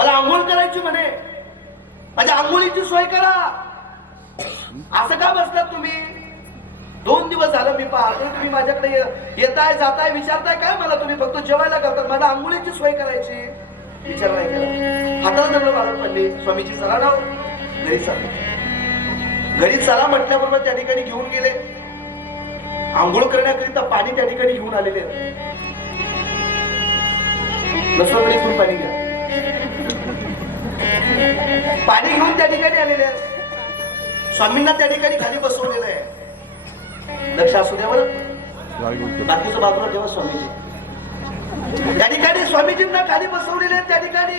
मला आंघोळ करायची म्हणे, माझ्या आंघोळीची सोय करा. असं का बसलात तुम्ही? 2 दिवस झालं मी पाहतो तुम्ही माझ्याकडे येताय जाताय विचारताय काय मला, तुम्ही फक्त जेवायला करतात, मला आंघोळीची सोय करायची विचार नाही केला. हाताला दगड वाढत पडले. स्वामीजी चला ना घरी चला. घरी चला म्हटल्याबरोबर त्या ठिकाणी घेऊन गेले. आंघोळ करण्याकरिता पाणी त्या ठिकाणी घेऊन आलेले. नसलं तरी इथून पाणी घ्या. पाणी घेऊन त्या ठिकाणी आलेले. स्वामींना त्या ठिकाणी खाली बसवलेलं आहे. लक्ष असू द्या बरं, बाकीचं बाजूला ठेवा. स्वामीजी त्या ठिकाणी स्वामीजींना खाली बसवलेले आहेत. त्या ठिकाणी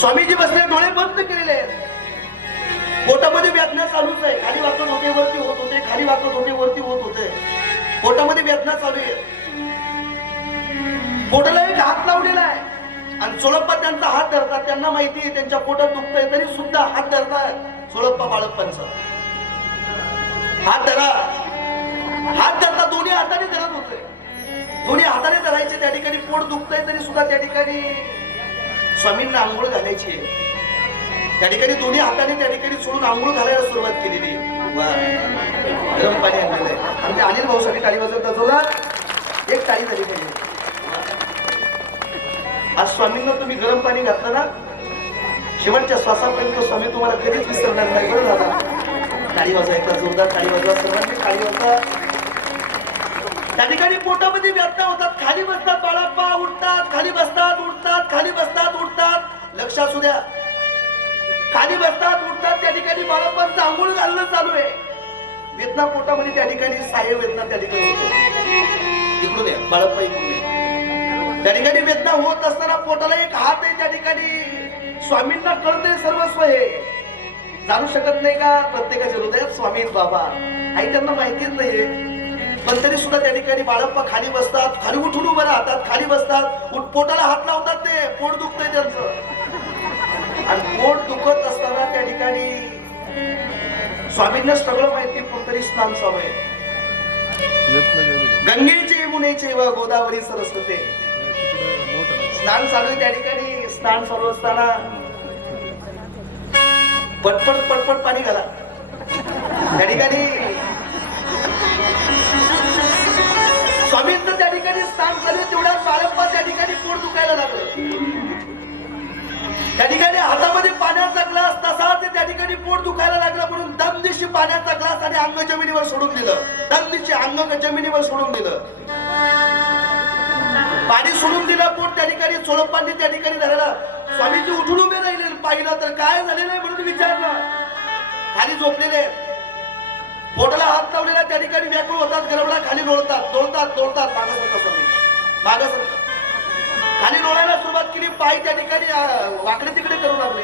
स्वामीजी बसले, डोळे बंद केलेले आहेत. पोटामध्ये वेदना चालूच आहे. खाली वाकत होते वरती होत होते, खाली वाकत होते वरती होत होते. पोटामध्ये वेदना चालू आहे. पोटाला एक हात लावलेला आहे आणि सोळप्पा त्यांचा हात धरतात. त्यांना माहिती आहे त्यांच्या पोटात दुखतंय तरी सुद्धा हात धरतात. सोळप्पा बाळप्पांचा हात धरा, हात धरता. दोन्ही हाताने धरत होते, दोन्ही हाताने धरायचे. त्या ठिकाणी पोट दुखतंय तरी सुद्धा त्या ठिकाणी स्वामींना आंघोळ घालायची. त्या ठिकाणी दोन्ही हाताने त्या ठिकाणी सोडून आंघोळ घालायला सुरुवात केलेली. गरम पाणी आणलेलं आहे. आणि अनिल भाऊसाठी टाळी वाजवता जोरात एक टाळी झाली पाहिजे. आज स्वामींना तुम्ही गरम पाणी घातलं ना, शेवटच्या श्वासापर्यंत स्वामी तुम्हाला कधीच विसरणार नाही. बरं दादा, टाळी वाजवा, एकदा जोरदार टाळी वाजवा. सर्वांनी टाळी वाजवा. त्या ठिकाणी पोटामध्ये व्यथा होतात. खाली बसतात बाळप्पा, उठतात खाली बसतात, उठतात खाली बसतात, उठतात. लक्ष असू द्या, खाली बसतात उठतात. त्या ठिकाणी बाळप्पांचं आंघोळ घालणं चालू आहे. वेदना पोटामध्ये त्या ठिकाणी सहाय्य वेदना त्या ठिकाणी होतो. इकडून या बाळप्पा, इकडून या. त्या ठिकाणी वेदना होत असताना पोटाला एक हात आहे. त्या ठिकाणी स्वामींना कळते सर्वस्व हे जाणू शकत नाही का? प्रत्येकाच्या हृदयात स्वामी बाबा आई त्यांना माहितीच नाहीये. पण तरी सुद्धा त्या ठिकाणी बाळप्पा खाली बसतात, खाली उठून उभं राहतात, खाली बसतात, पोटाला हात लावतात. ते पोट दुखतंय त्यांचं आणि पोट दुखत असताना त्या ठिकाणी स्वामींना सगळं माहिती. कोणतरी स्नान चालू आहे. गंगेचे यमुनेचे व गोदावरी सरस्वती स्नान चालू आहे. त्या ठिकाणी स्नान चालू असताना पटपट पटपट पाणी घाला. त्या ठिकाणी स्वामींचं त्या ठिकाणी स्नान चालू आहे. तेवढ्या बाळप्पा त्या ठिकाणी पोट दुखायला लागलं. त्या ठिकाणी हातामध्ये पाण्याचा ग्लास तसाच त्या ठिकाणी पोट दुखायला लागला म्हणून दमदिशी पाण्याचा ग्लास आणि अंग जमिनीवर सोडून दिलं. दमदिशी अंग जमिनीवर सोडून दिलं. पाणी सोडून दिलं. पोट त्या ठिकाणी सोळप्पांनी त्या ठिकाणी धरला. स्वामीजी उठून उभे राहिले. पाहिलं तर काय झालेलं आहे म्हणून विचारलं. खाली झोपलेले, पोटाला हात लावलेला. त्या ठिकाणी व्याकुळ होतात, गरबडा खाली लोळतात लोळतात लोळतात. मागं सरका स्वामी, मागं सरका. खाली लोळायला सुरुवात केली. पाय त्या ठिकाणी वाकडे तिकडे करू लागले.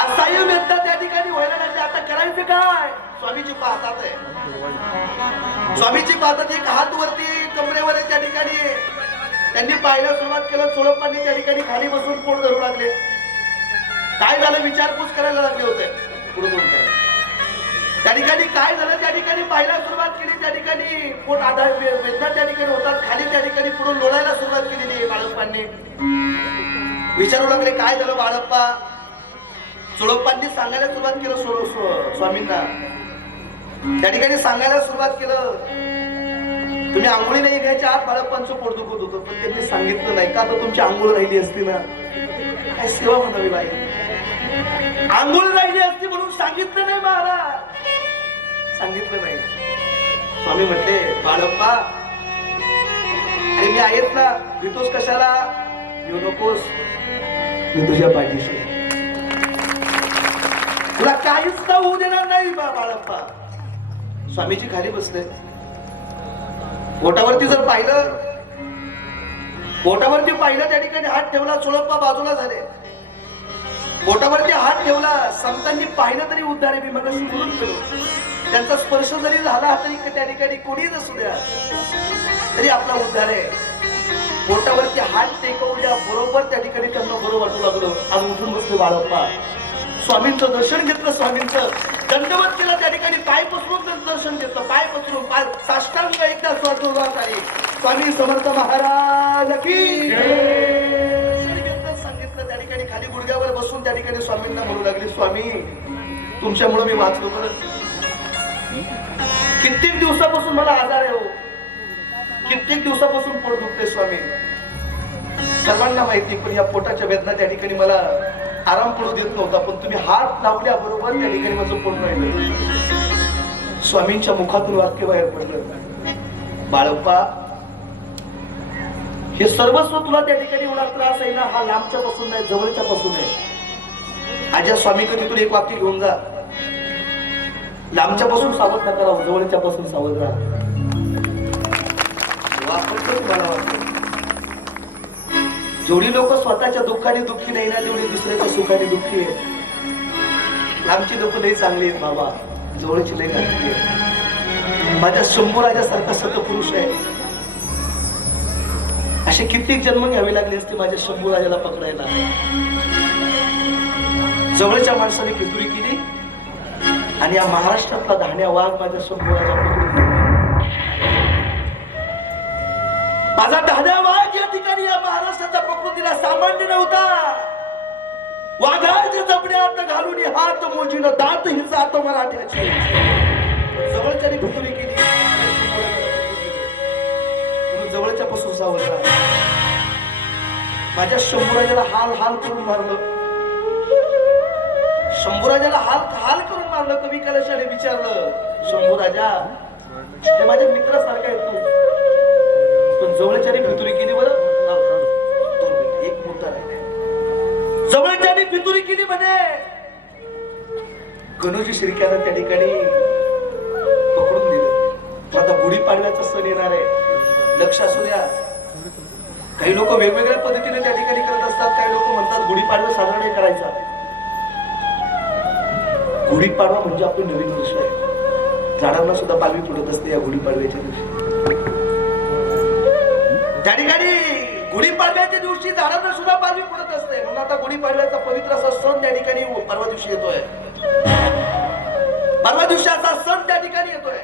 असह्य वेदना त्या ठिकाणी व्हायला लागले. आता करायचं काय? स्वामीजी पाहतात आहे. स्वामीजी पाहतात. एक हात वरती कमरेवर आहे. त्या ठिकाणी त्यांनी पाहायला सुरुवात केलं. सोळप्पांनी त्या ठिकाणी खाली बसून पोट धरू लागले. काय झालं विचारपूस करायला लागले होते. पुढे कोण करायला त्या ठिकाणी काय झालं त्या ठिकाणी पाहायला सुरुवात केली. त्या ठिकाणी पोट आधार वेदना त्या ठिकाणी होतात. खाली त्या ठिकाणी पुढे लोळायला सुरुवात केलेली आहे. बाळप्पांनी विचारू लागले काय झालं बाळप्पा? सोळप्पांनी सांगायला सुरुवात केलं स्वामींना. त्या ठिकाणी सांगायला सुरुवात केलं. तुम्ही आंघोळी नाही घ्यायच्या आत बाळप्पांचं पोट दुखत होतं, पण त्यांनी सांगितलं नाही. का तर तुमची आंघोळ राहिली असती ना, काय सेवा म्हणावी बाई. आंघोळ राहिली असती म्हणून सांगितलं नाही महाराज, सांगितलं नाही. स्वामी म्हटले बाळप्पा अरे मी आहेच ना, भीतोस कशाला? येऊ नकोस, मी तुझ्या पाठीशी. तुला काहीच का होऊ देणार नाही बाळप्पा. स्वामीजी खाली बसले. पोटावरती जर पाहिलं, पोटावरती पाहिलं त्या ठिकाणी हात ठेवला. सोळप्पा बाजूला झाले. पोटावरती हात ठेवला. संतांनी पाहिलं तरी उद्धार आहे. मी मग बोलून गेलो. त्यांचा स्पर्श जरी झाला तरी त्या ठिकाणी कोणी नसू द्या तरी आपला उद्धार आहे. पोटावरती हात टेकवल्या बरोबर त्या ठिकाणी त्यांना बरं वाटू लागलं. आज उठून बसले बाळप्पा. स्वामींचं दर्शन घेतलं. स्वामींचं दंडवत केलं. त्या ठिकाणी पाय पसरून त्यांचं दर्शन घेतलं. पाय पसरून पाय साष्टांग एकदा स्वामी समर्थ महाराज की बसून त्या ठिकाणी स्वामींना म्हणू लागली, स्वामी तुमच्यामुळे मी वाचलो बरं. कित्येक दिवसापासून मला आजार आहे हो, कित्येक दिवसापासून पोट दुखते स्वामी. सर्वांना माहिती, पण या पोटाच्या वेदना त्या ठिकाणी मला आराम पडू देत नव्हता, पण तुम्ही हात लावल्याबरोबर त्या ठिकाणी माझं पोट राहिलं. स्वामींच्या मुखातून वाक्य बाहेर पडलं, बाळप्पा हे सर्वस्व तुला त्या ठिकाणी होणार त्रास आहे ना, हा लांबच्या पासून नाही जवळच्या पासून आहे. आज्या स्वामी कधीतून एक वाक्य घेऊन जा, लांबच्या पासून सावध नका राहू, जवळच्या पासून सावध राहा. जेवढी लोक स्वतःच्या दुःखाने दुःखी नाही ना, तेवढी दुसऱ्याच्या सुखाने दुःखी आहे. लांबची लोक लई चांगली आहेत बाबा, जवळची लई घातली आहे. माझ्या शंभूराजासारखा सतपुरुष आहे, असे कित्येक जन्म घ्यावे लागले असते माझ्या शंभूराजाला पकडायला. जवळच्या माणसाने फितुरी केली आणि या महाराष्ट्रातला धाण्या वाघ माझ्या शंभूराजा पकडून. माझा धाण्या वाघ या ठिकाणी या महाराष्ट्राचा पकडून दिला सामान्य नव्हता. वाघाच्या जबड्यात घालून हात मोजीन दात ही जात मराठ्याची. जवळच्याने फितुरी केली, जवळच्या पासून सावध राहा. माझ्या शंभूराजाला हाल हाल करून मारलं, शंभूराजाला हाल हाल करून मारलं. कवी कलशाने विचारलं, शंभूराजा ते माझ्या मित्रासारखा आहे तू, पण जवळच्याने फितुरी केली बरं. एक मुद्दा नाही, जवळच्याने फितुरी केली म्हणे. गणोजी शिर्क्यानं त्या ठिकाणी पकडून दिलं. आता गुढीपाडव्याचा सण येणार आहे, लक्ष असू द्या. काही लोक वेगवेगळ्या पद्धतीने त्या ठिकाणी करत असतात. काही लोक म्हणतात गुढीपाडवा साजरा नाही करायचा. गुढीपाडवा म्हणजे आपलं नवीन वर्ष आहे. झाडांना सुद्धा पालवी फुटत असते या गुढीपाडव्याच्या दिवशी. त्या ठिकाणी गुढीपाडव्याच्या दिवशी झाडांना सुद्धा पालवी फुटत असते. म्हणून आता गुढीपाडव्याचा पवित्र असा सण त्या ठिकाणी परवा दिवशी येतोय. परवा दिवशी असा सण त्या ठिकाणी येतोय.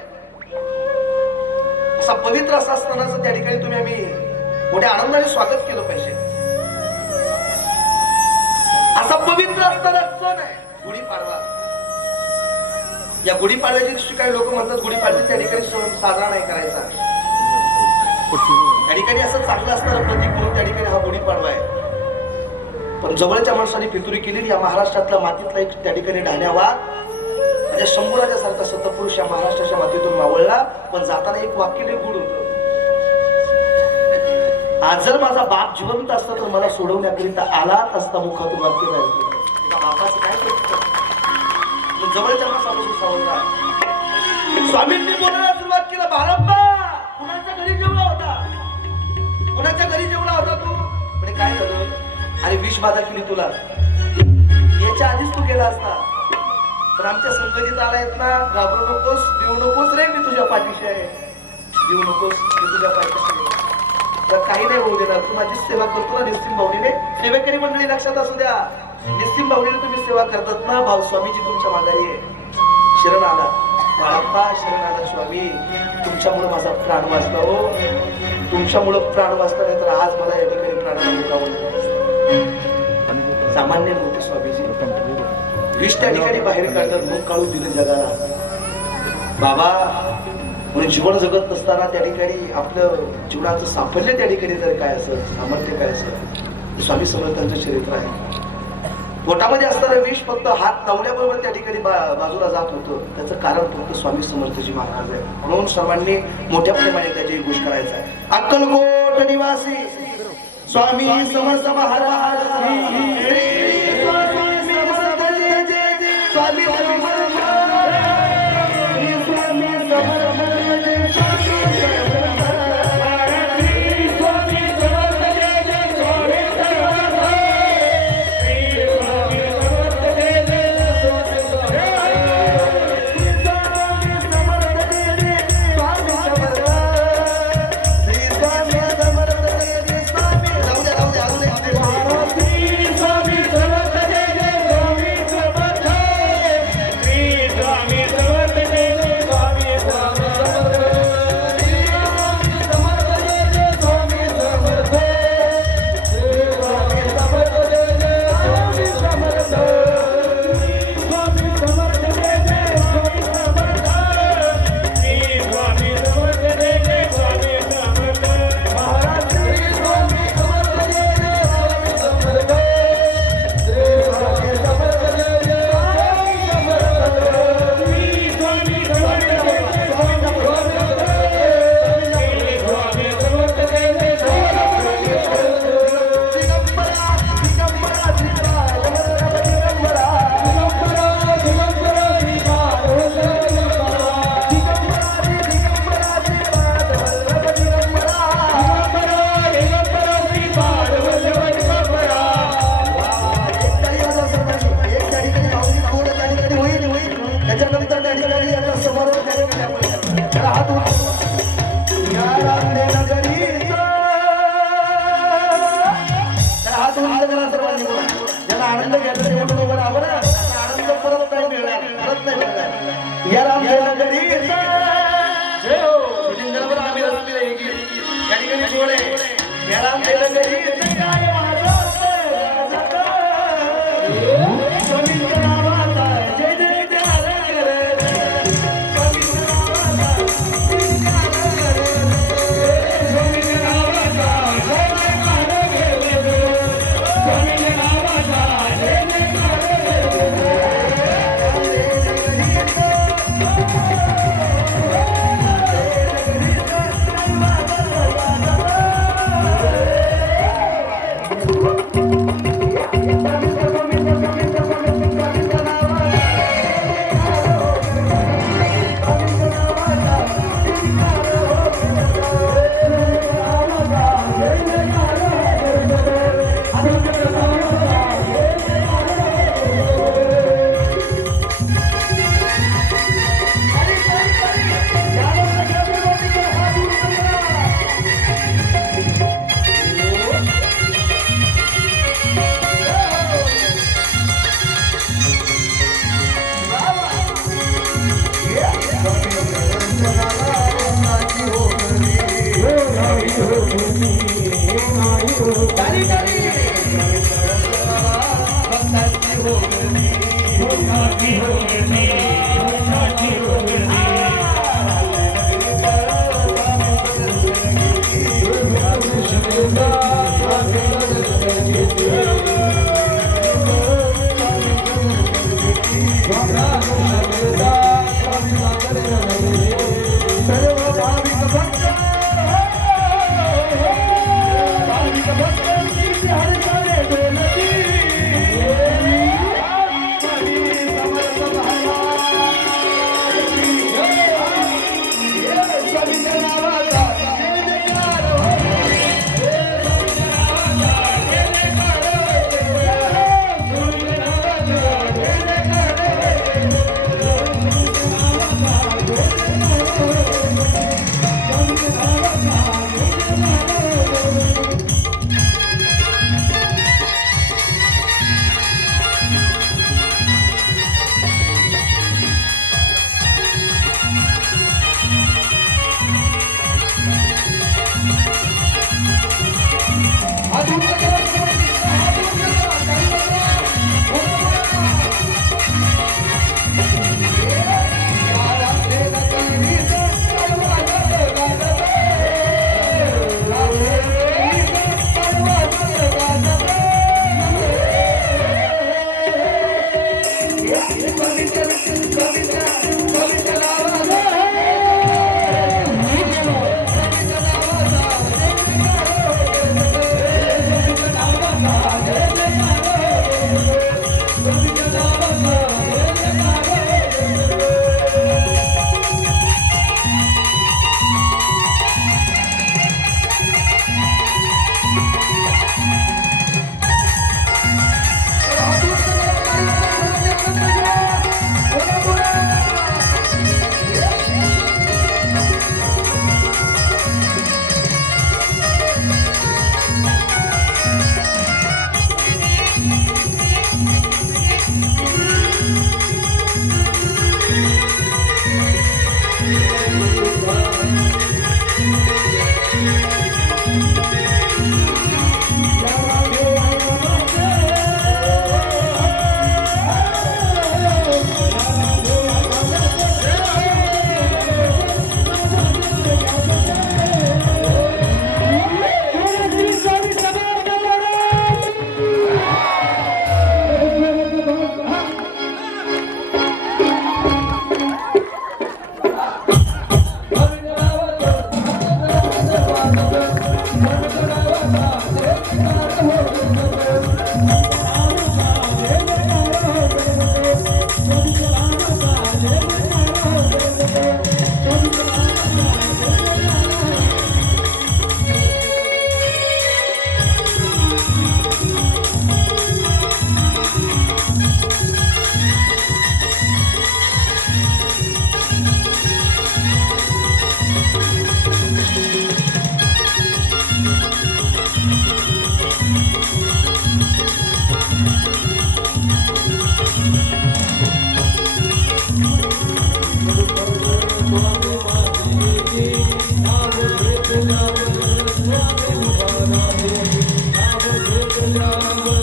असा पवित्र असा सणाचं त्या ठिकाणी तुम्ही आम्ही मोठ्या आनंदाने स्वागत केलं पाहिजे. असा पवित्र असणारा सण आहे गुढीपाडवा. या गुढीपाडव्याच्या दिवशी काही लोक म्हणतात गुढीपाडवा त्या ठिकाणी सण साजरा नाही करायचा. त्या ठिकाणी असं चांगलं असणारं प्रतीक म्हणून त्या ठिकाणी हा गुढीपाडवा आहे. पण जवळच्या माणसाने फितुरी केली. या महाराष्ट्रातला मातीतला एक त्या ठिकाणी ढाण्या वाघ माझ्या शंभूराजासारखा सतपुरुष या महाराष्ट्राच्या मातीतून मावळला. पण जाताना एक वाक्य लई गुढ होतं, आज जर माझा बाप जिवंत असता तर मला सोडवण्याकरिता आलाच असता. मुखातून वाक्य राहिलं, बापाचं काय करत. जवळच्या माणसापासून सावध राहा. स्वामींनी बोलायला सुरुवात केलं, बाळप्पा कुणाच्या घरी जेवला होता, कुणाच्या घरी जेवला होता तू. म्हणजे काय झालं, अरे विष बाधा केली तुला, याच्या आधीच तू गेला असता. पण आमच्या संकटीत आलायत ना, घाबरू नकोस, देऊ नकोस रे, मी तुझ्या पाठीशी आहे. देऊ नकोस, मी तुझ्या पाठीशी आहे. तर काही नाही होऊ देणार, तू माझी सेवा करतो ना निस्सिम भावनीने. सेवेकरी मंडळी लक्षात असू द्या, निस्सिम भावनीने तुम्ही सेवा करतात ना, भाऊ स्वामीजी तुमच्या माघारी आहे. शरण आला बाळप्पा, शरण आला स्वामी, तुमच्यामुळे माझा प्राण वाचला हो, तुमच्यामुळे प्राण वाचला. नाही तर आज मला या ठिकाणी प्राणाला मुकावं लागलं. सामान्य नव्हते स्वामीजी. विष त्या ठिकाणी बाहेर काढतात, मग काढून दिलं जगाला. बाबा म्हणून जीवन जगत नसताना त्या ठिकाणी आपलं जीवनाचं साफल्य त्या ठिकाणी जर काय असेल, सामर्थ्य काय असेल, स्वामी समर्थांचं चरित्र आहे. पोटामध्ये असणारं विष फक्त हात लावल्याबरोबर त्या ठिकाणी बाजूला जात होतं. त्याचं कारण फक्त स्वामी समर्थजी महाराज आहे. म्हणून सर्वांनी मोठ्या प्रमाणे त्याची घोष करायचा आहे. अक्कलकोट निवासी स्वामी समर्थ महाराज स्वामी हात उंच करा सर्वांनी बोला. ज्याला आनंद घ्यायचा ते म्हणून उभं राहावं ना. आनंद परत नाही मिळणार, परत नाही मिळणार. या रामदेवा घरी जय हो. भजनगरावर आम्ही रचलेलं हे गीत या ठिकाणी जोडे. या रामदेवा घरी काय भक्त नाव घेतल्यावर